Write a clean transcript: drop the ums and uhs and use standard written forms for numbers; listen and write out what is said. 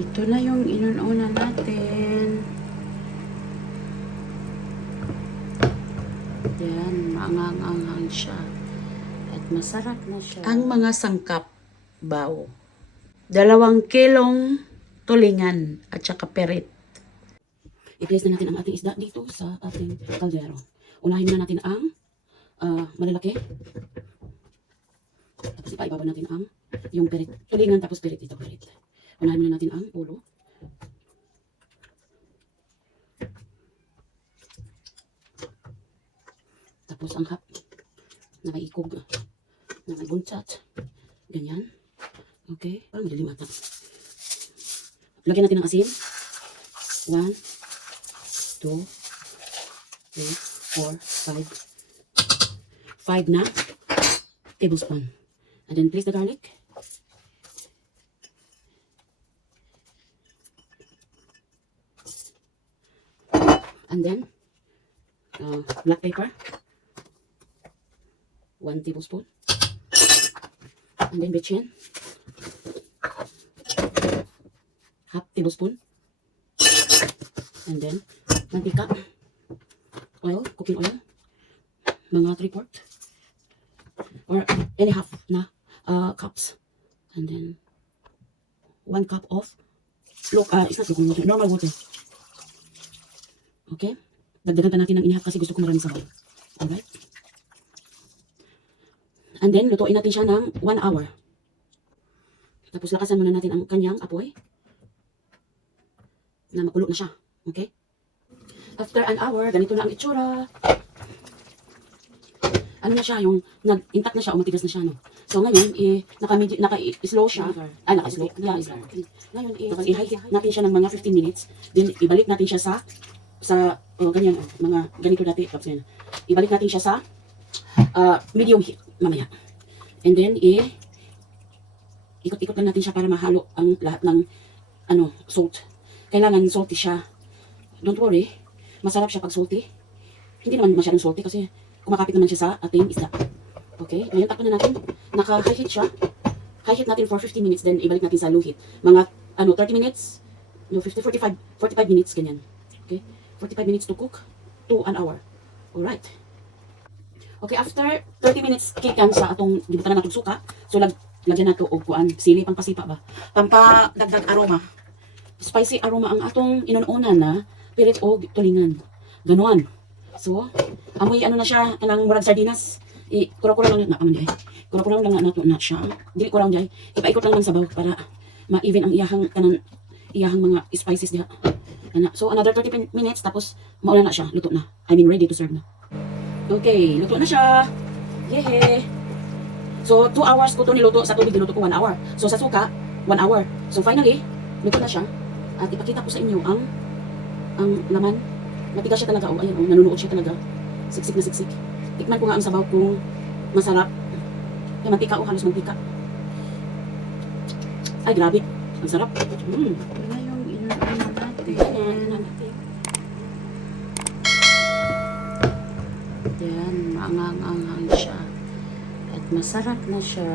Ito na yung inununa natin. Yan, maangang-anghang siya. At masarap na siya. Ang mga sangkap, bao. 2 kilong tulingan at saka perit. I-place na natin ang ating isda dito sa ating kaldero. Unahin muna natin ang malalaki. Tapos ipaibabaw natin ang yung perit. Tulingan tapos perit ito, perit. Unahin muna natin ang ulo. Tapos ang hap na may ikog, na may buntsat. Ganyan. Okay. Parang madilim ata. Lagyan natin ng asin. 1, 2, 3, 4, 5. 5 na tablespoon. And then place the garlic. And then black pepper. 1 tablespoon. And then bechin. Half tablespoon. And then mantika. Oil, cooking oil. Mga 3/4. Or any half na cups. And then 1 cup of it's not lukewarm water, normal water. Okay? Dagdagan pa natin ng inihap kasi gusto ko maraming sabaw. Alright? And then, lutuin natin siya ng 1 hour. Tapos, lakasan muna natin ang kanyang apoy. Na makulo na siya. Okay? After an hour, ganito na ang itsura. Ano na siya, yung nag-intact na siya o matigas na siya, no? So, ngayon, naka-slow siya. Naka-slow. Yeah, ngayon, i-high natin siya ng mga 15 minutes. Then, ibalik natin siya sa ganyan, mga ganito dati. Tapos, yan. Ibalik natin siya sa medium heat mamaya. And then, ikot-ikot lang natin siya para mahalo ang lahat ng salt. Kailangan salty siya. Don't worry, masarap siya pag salty. Hindi naman masyadong salty kasi kumakapit naman siya sa ating isda. Okay, ngayon takpan na natin. Naka-high heat siya. High heat natin for 15 minutes, then ibalik natin sa low heat. Mga 30 minutes, 45 minutes, ganyan. Okay, 45 minutes to cook to an hour. Alright. Okay, after 30 minutes kikan sa atong gibutan na natong suka. So lagyan nato og kuan, sili pang pasipa ba. Pampagdagdag aroma. Spicy aroma ang atong inuuna na pirit og tulingan. Ganon. So, amoy na siya kanang murag sardinas. Kura-kura lang na paman di. Kura-kura lang na nato na siya. Dili ko raw di. Ipaikot lang ng sabaw para ma-even ang iyahang mga spices diha. So another 30 minutes tapos mauna na siya, luto na. I mean ready to serve na. Okay, luto na siya. Yehey! So, 2 hours ko ito niluto. Sa tubig, niluto ko 1 hour. So, sa suka, 1 hour. So, finally, luto na siya. At ipakita ko sa inyo ang laman. Matigas siya talaga. Ayan, nanunuot siya talaga. Siksik na siksik. Tikman ko nga ang sabaw kung masarap. Kaya mantika o halos mantika. Ay, grabe. Ang sarap. Ito na yung inuunan natin. Yan, maangang-anghang siya. At masarap na siya.